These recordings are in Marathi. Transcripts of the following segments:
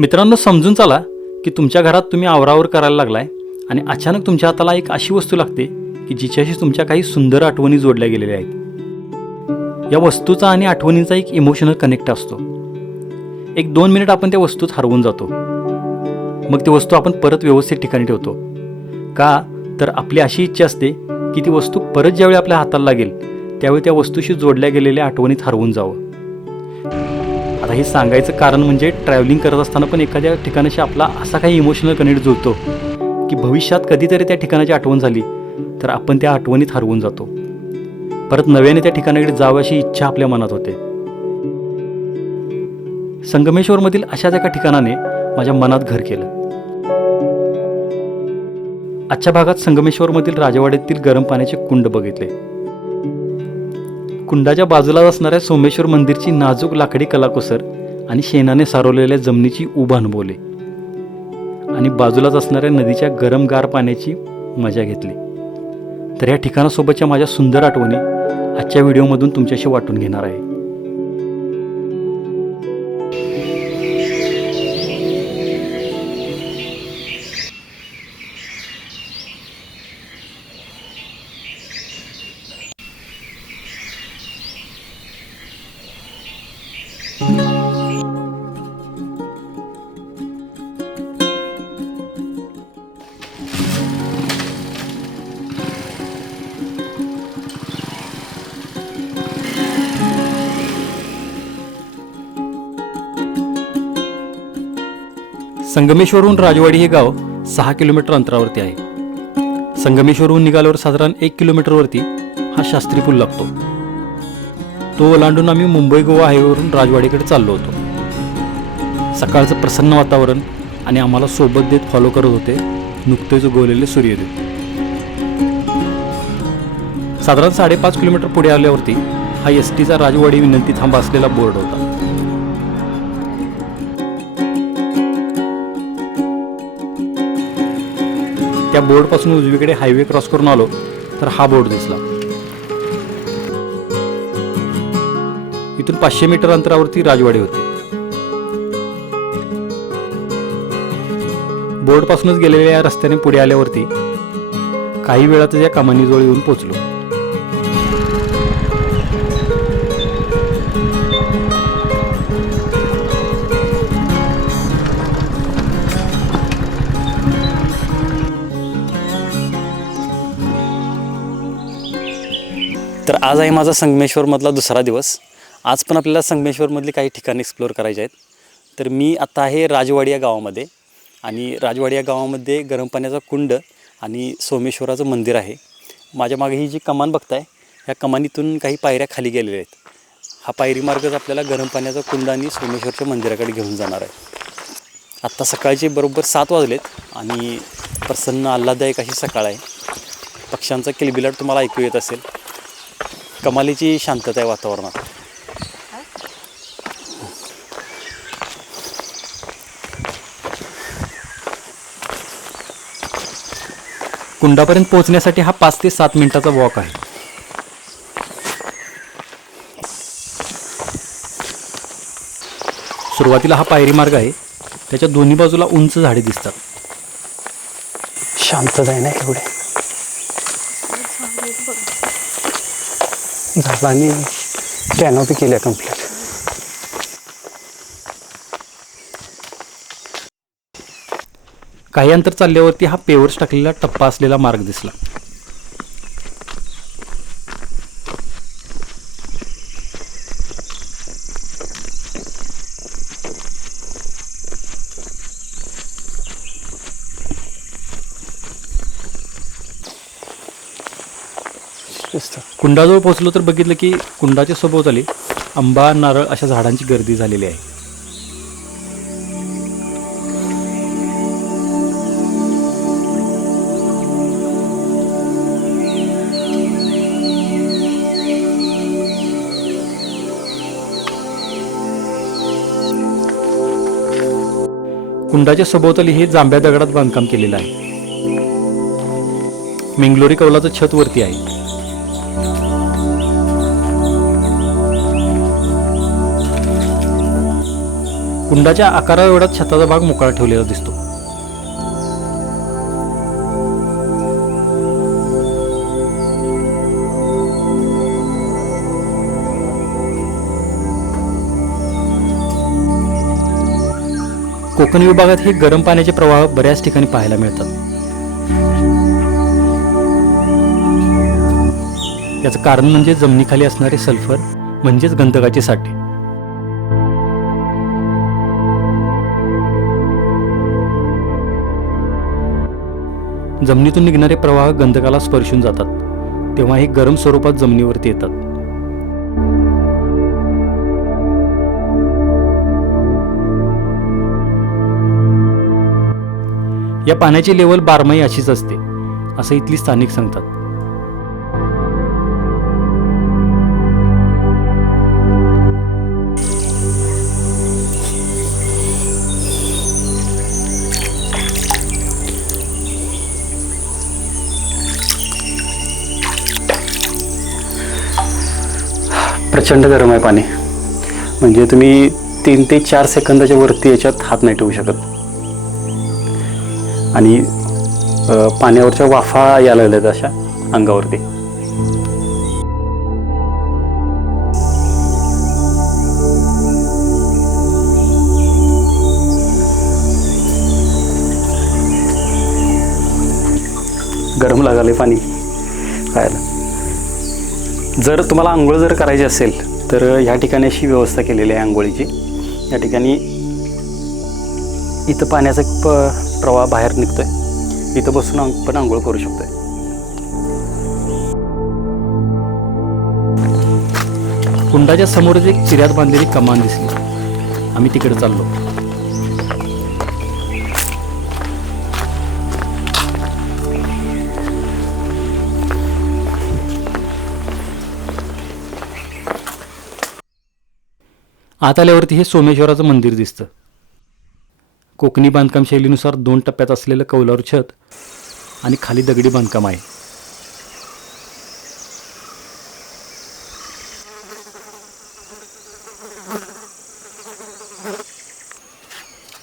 मित्रांनो समजून चला की तुमच्या घरात तुम्ही आवरावर करायला लागलाय आणि अचानक तुमच्या हाताला एक अशी वस्तू लागते की जिच्याशी तुमच्या काही सुंदर आठवणी जोडल्या गेलेल्या आहेत. या वस्तूचा आणि आठवणींचा एक इमोशनल कनेक्ट असतो. एक दोन मिनिट आपण त्या वस्तूत हरवून जातो. मग ती वस्तू आपण परत व्यवस्थित ठिकाणी ठेवतो. का तर आपली अशी इच्छा असते की ती वस्तू परत ज्यावेळी आपल्या हाताला लागेल त्यावेळी त्या वस्तूशी जोडल्या गेलेल्या आठवणीत हरवून जावं. आता हे सांगायचं कारण म्हणजे ट्रॅव्हलिंग करत असताना पण एखाद्या ठिकाणाशी आपला असा काही इमोशनल कनेक्ट जुळतो की भविष्यात कधीतरी त्या ठिकाणाची आठवण झाली तर आपण त्या आठवणीत हरवून जातो. परत नव्याने त्या ठिकाणाकडे जावं अशी इच्छा आपल्या मनात होते. संगमेश्वरमधील अशाच एका ठिकाणाने माझ्या मनात घर केलं. आजच्या भागात संगमेश्वरमधील राजवाड्यातील गरम पाण्याचे कुंड बघितले. कुंडाच्या बाजूला असणाऱ्या सोमेश्वर मंदिरची नाजूक लाकडी कलाकुसर आणि शेणाने सारवलेल्या जमिनीची उभ अनुभवले. आणि बाजूलाच असणाऱ्या नदीच्या गरम गार पाण्याची मजा घेतली. तर या ठिकाणासोबतच्या माझ्या सुंदर आठवणी आजच्या व्हिडिओमधून तुमच्याशी वाटून घेणार आहे. संगमेश्वरहून राजवाडी हे गाव सहा किलोमीटर अंतरावरती आहे. संगमेश्वरहून निघाल्यावर साधारण एक किलोमीटरवरती हा शास्त्री पूल लागतो. तो ओलांडून आम्ही मुंबई गोवा हायवेवरून राजवाडीकडे चाललो होतो. सकाळचं प्रसन्न वातावरण आणि आम्हाला सोबत देत फॉलो करत होते नुकतेच उगवलेले सूर्योदय साधारण साडेपाच किलोमीटर पुढे आल्यावरती हा एस टीचा राजवाडी विनंती थांबा असलेला बोर्ड होता. त्या बोर्डपासून उजवीकडे हायवे क्रॉस करून आलो तर हा बोर्ड दिसला. इथून पाचशे मीटर अंतरावरती राजवाडी होते. बोर्डपासूनच गेलेल्या या रस्त्याने पुढे आल्यावरती काही वेळातच या कमानीजवळ येऊन पोचलो. तर आज आहे माझा संगमेश्वरमधला दुसरा दिवस. आज पण आपल्याला संगमेश्वरमधली काही ठिकाणं एक्सप्लोअर करायचे आहेत. तर मी आता आहे राजवाडी या गावामध्ये आणि राजवाडी या गावामध्ये गरम पाण्याचा कुंड आणि सोमेश्वराचं मंदिर आहे. माझ्या मागे ही जी कमान बघताय ह्या कमानीतून काही पायऱ्या खाली गेलेल्या आहेत. हा पायरी मार्गच आपल्याला गरम पाण्याचा कुंड आणि सोमेश्वरच्या मंदिराकडे घेऊन जाणार आहे. आत्ता सकाळचे बरोबर सात वाजलेत आणि प्रसन्न आल्हाददायक अशी सकाळ आहे. पक्ष्यांचा किलबिलाट तुम्हाला ऐकू येत असेल. कमालीची शांतता आहे वातावरणात. कुंडापर्यंत पोहोचण्यासाठी हा पाच ते सात मिनिटाचा वॉक आहे. सुरुवातीला हा पायरी मार्ग आहे. त्याच्या दोन्ही बाजूला उंच झाडे दिसतात. शांतता आहे ना एवढे? झाडांनी कॅनोपी केल्या कंप्लीट काही अंतर चालल्यावरती हा पेवर्स टाकलेला टप्पा असलेला मार्ग दिसला. कुंडाजवळ पोहोचलो तर बघितलं की कुंडाच्या सभोवताली आंबा नारळ अशा झाडांची गर्दी झालेली आहे. कुंडाच्या सभोवताली हे जांभ्या दगडात बांधकाम केलेलं आहे. मेंगलोरी कौलाचं छत वरती आहे. कुंडाच्या आकारा छताचा भाग मोकळा ठेवलेला दिसतो. कोकण विभागात हे गरम पाण्याचे प्रवाह बऱ्याच ठिकाणी पाहायला मिळतात. याचं कारण म्हणजे जमिनीखाली असणारे सल्फर म्हणजेच गंधकाचे साठे. जमिनीतून निघणारे प्रवाह गंधकाला स्पर्शून जातात. तेव्हा हे गरम स्वरूपात जमिनीवरती येतात. या पाण्याची लेवल बारमाही अशीच असते असं इथली स्थानिक सांगतात. प्रचंड गरम आहे पाणी. म्हणजे तुम्ही तीन ते चार सेकंदाच्या वरती याच्यात हात नाही ठेवू शकत. आणि पाण्यावरच्या वाफा यायला लागल्यात अशा अंगावरती. गरम लागाले पाणी खायला. जर तुम्हाला आंघोळ जर करायची असेल तर ह्या ठिकाणी अशी व्यवस्था केलेली आहे आंघोळीची. या ठिकाणी इथं पाण्याचा प प्रवाह बाहेर निघतो आहे इथं बसून आं- पण आंघोळ करू शकतो आहे कुंडाच्या समोरच एक चिऱ्यात बांधलेली कमान दिसली. आम्ही तिकडे चाललो. आत आल्यावरती हे सोमेश्वराचं मंदिर दिसतं. कोकणी बांधकाम शैलीनुसार दोन टप्प्यात असलेलं कौलारू छत आणि खाली दगडी बांधकाम आहे.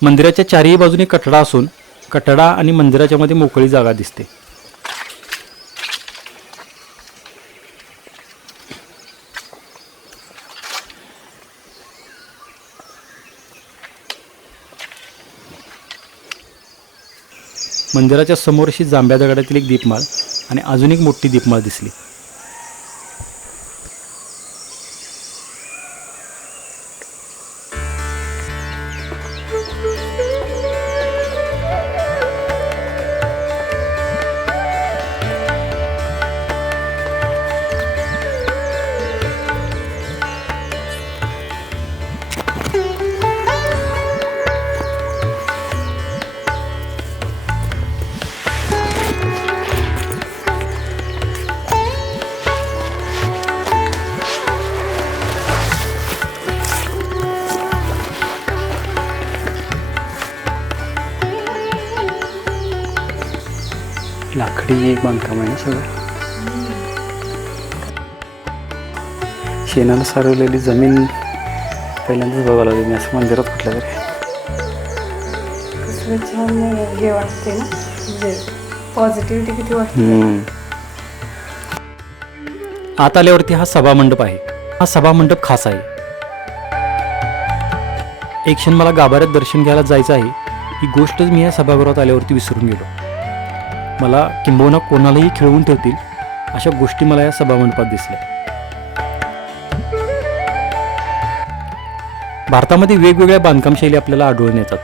मंदिराच्या चारही बाजूने कठडा असून कठडा आणि मंदिराच्या मध्ये मोकळी जागा दिसते. मंदिराच्या समोर अशी जांभ्या दगडातील एक दीपमाळ आणि अजून एक मोठी दीपमाळ दिसली. लाकडी एक बांधकाम आहे ना सगळं? शेणानं सारवलेली जमीन पहिल्यांदाच बघायला लागली. मी असं मंदिरात कुठल्या तरी. छान हे वाटते ना? म्हणजे पॉझिटिव्हिटी किती वाटते. हम्म. आत आल्यावरती हा सभामंडप आहे. हा सभामंडप खास आहे. एक क्षण मला गाभाऱ्यात दर्शन घ्यायला जायचं आहे. ही गोष्टच मी या सभागृहात आल्यावरती विसरून गेलो. मला किंबहुना कोणालाही खेळवून ठेवतील अशा गोष्टी मला या सभामंडपात दिसल्या. भारतामध्ये वेगवेगळ्या बांधकाम शैली आपल्याला आढळून येतात.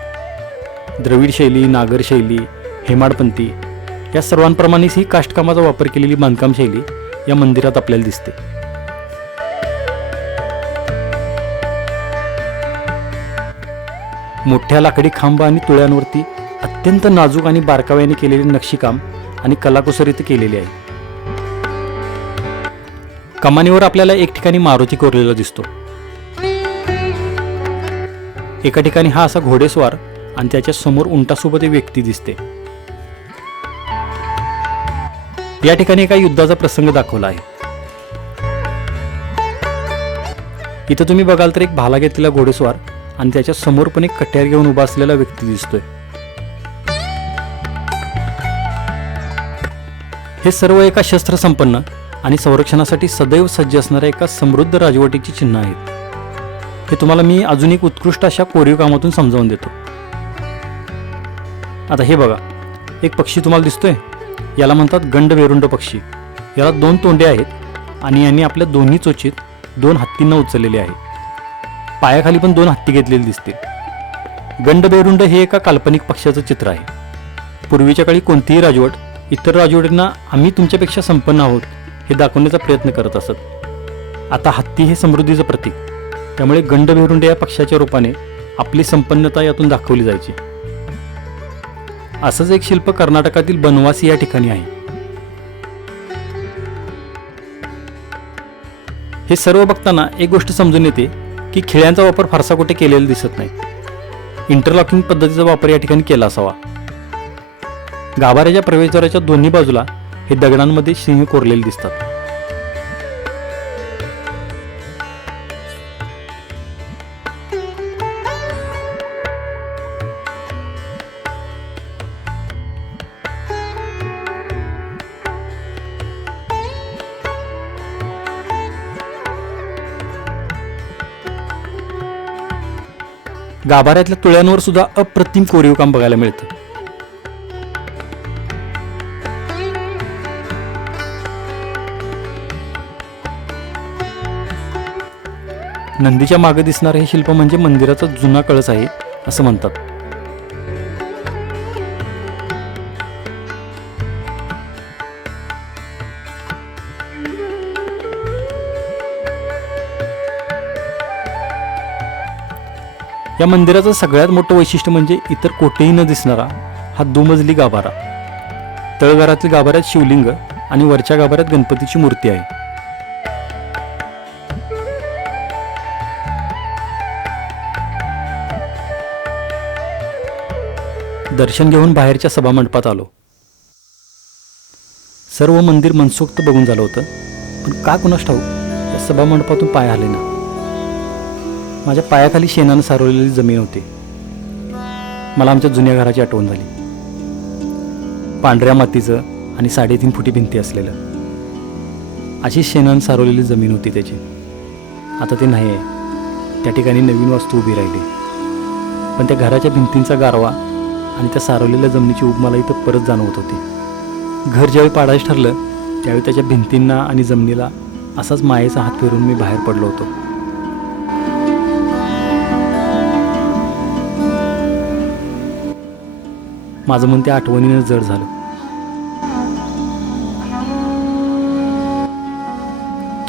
द्रविड शैली नागर शैली हेमाडपंथी या सर्वांप्रमाणेच ही काष्टकामाचा वापर केलेली बांधकाम शैली या मंदिरात आपल्याला दिसते. मोठ्या लाकडी खांब आणि तुळ्यांवरती अत्यंत नाजूक आणि बारकाव्याने केलेले नक्षीकाम आणि कलाकुसरीत केलेले आहे. कमानीवर आपल्याला एक ठिकाणी मारुती कोरलेला दिसतो. एका ठिकाणी हा असा घोडेस्वार आणि त्याच्यासमोर उंटासोबत एक व्यक्ती दिसते. या ठिकाणी एका युद्धाचा प्रसंग दाखवला आहे. इथं तुम्ही बघाल तर एक भाला घेतलेला घोडेस्वार आणि त्याच्यासमोर पण एक कट्यार घेऊन उभा असलेला व्यक्ती दिसतोय. हे सर्व एका शस्त्रसंपन्न आणि संरक्षणासाठी सदैव सज्ज असणाऱ्या एका समृद्ध राजवटीची चिन्ह आहेत. हे तुम्हाला मी अजून एक उत्कृष्ट अशा कोरीव कामातून समजावून देतो. आता हे बघा. एक पक्षी तुम्हाला दिसतोय. याला म्हणतात गंड वेरुंड पक्षी. याला दोन तोंडे आहेत आणि यांनी आपल्या दोन्ही चोचीत दोन हत्तींना उचललेले आहे. पायाखाली पण दोन हत्ती घेतलेले दिसते गंड बेरुंड हे एका काल्पनिक पक्षाचं चित्र आहे. पूर्वीच्या काळी कोणतीही राजवट इतर राजवटींना आम्ही तुमच्यापेक्षा संपन्न आहोत हे दाखवण्याचा प्रयत्न करत असत. आता हत्ती हे समृद्धीचं प्रतीक. त्यामुळे गंड बेरुंड या पक्षाच्या रूपाने आपली संपन्नता यातून दाखवली जायची. असंच एक शिल्प कर्नाटकातील बनवासी या ठिकाणी आहे. हे सर्व बघताना एक गोष्ट समजून येते की खिळ्यांचा वापर फारसा कुठे केलेला दिसत नाही. इंटरलॉकिंग पद्धतीचा वापर या ठिकाणी केला असावा. गाभाऱ्याच्या प्रवेशद्वाराच्या दोन्ही बाजूला हे दगडांमध्ये सिंह कोरलेले दिसतात. गाभाऱ्यातल्या तुळ्यांवर सुद्धा अप्रतिम कोरीव काम बघायला मिळतं. नंदीच्या मागे दिसणारं हे शिल्प म्हणजे मंदिराचा जुना कळस आहे असं म्हणतात. या मंदिराचं सगळ्यात मोठं वैशिष्ट्य म्हणजे इतर कोठेही न दिसणारा हा दुमजली गाभारा. तळघरातील गाभाऱ्यात शिवलिंग आणि वरच्या गाभाऱ्यात गणपतीची मूर्ती आहे. दर्शन घेऊन बाहेरच्या सभामंडपात आलो. सर्व मंदिर मनसोक्त बघून झालं होतं पण का कुणास ठाऊ या सभामंडपातून पाय आले ना. माझ्या पायाखाली शेणानं सारवलेली जमीन होती. मला आमच्या जुन्या घराची आठवण झाली. पांढऱ्या मातीचं आणि साडेतीन फुटी भिंती असलेलं. अशी शेणानं सारवलेली जमीन होती त्याची. आता ते नाही आहे त्या ठिकाणी नवीन वास्तू उभी राहिली. पण त्या घराच्या भिंतींचा गारवा आणि त्या सारवलेल्या जमिनीची ऊब मला इथं परत जाणवत होती. घर ज्यावेळी पाडायचं ठरलं त्यावेळी त्याच्या भिंतींना आणि जमिनीला असाच मायेचा हात फिरून मी बाहेर पडलो होतो. माझं मन त्या आठवणीनं जड झालं.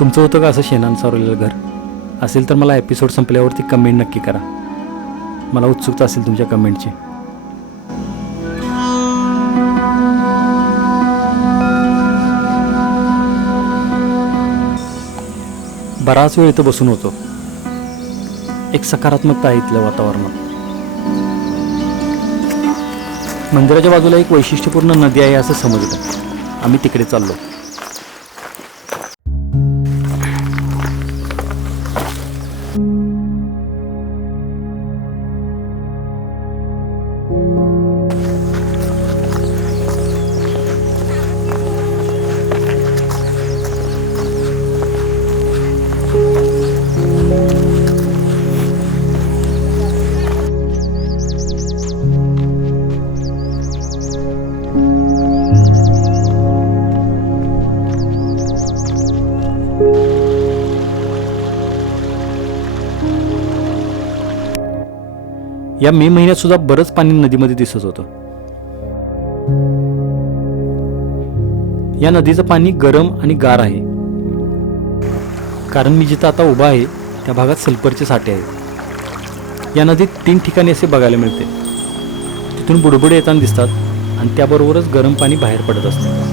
तुमचं होतं का असं शेणान सारवलेलं घर? असेल तर मला एपिसोड संपल्यावरती कमेंट नक्की करा. मला उत्सुकता असेल तुमच्या कमेंटची बराच वेळ इथं बसून होतो. एक सकारात्मकता आहे इथल्या वातावरणात. मंदिराच्या बाजूला एक वैशिष्ट्यपूर्ण नदी आहे असं समजलं आम्ही तिकडे चाललो. या मे महिन्यात सुद्धा बरंच पाणी नदीमध्ये दिसत होतं. या नदीचं पाणी गरम आणि गार आहे. कारण मी जिथं आता उभा आहे त्या भागात सल्फरचे साठे आहेत. या नदीत तीन ठिकाणी असे बघायला मिळते. तिथून बुडबुडे येताना दिसतात आणि त्याबरोबरच गरम पाणी बाहेर पडत असते.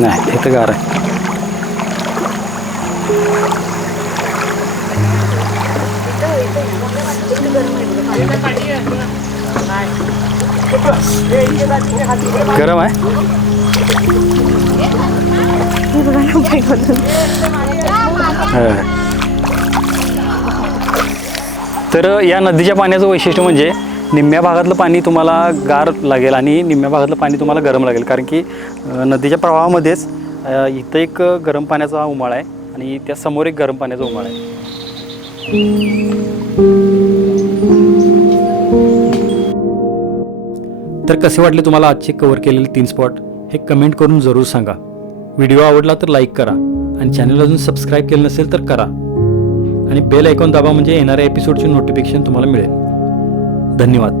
नाही इथं गार आहे गरम आहे तर या नदीच्या पाण्याचं वैशिष्ट्य म्हणजे निम्म्या भागातलं पाणी तुम्हाला गार लागेल आणि निम्म्या भागातलं पाणी तुम्हाला गरम लागेल. कारण की नदीच्या प्रवाहामध्येच इथं एक गरम पाण्याचा उमाळा आहे आणि त्या समोर एक गरम पाण्याचा उमाळा आहे. तर कसे वाटले तुम्हाला आजचे कव्हर केलेले तीन स्पॉट हे कमेंट करून जरूर सांगा. व्हिडिओ आवडला तर लाईक करा आणि चॅनल अजून सबस्क्राईब केलं नसेल तर करा. आणि बेल ऐकून दाबा म्हणजे येणाऱ्या एपिसोडचे नोटिफिकेशन तुम्हाला मिळेल. धन्यवाद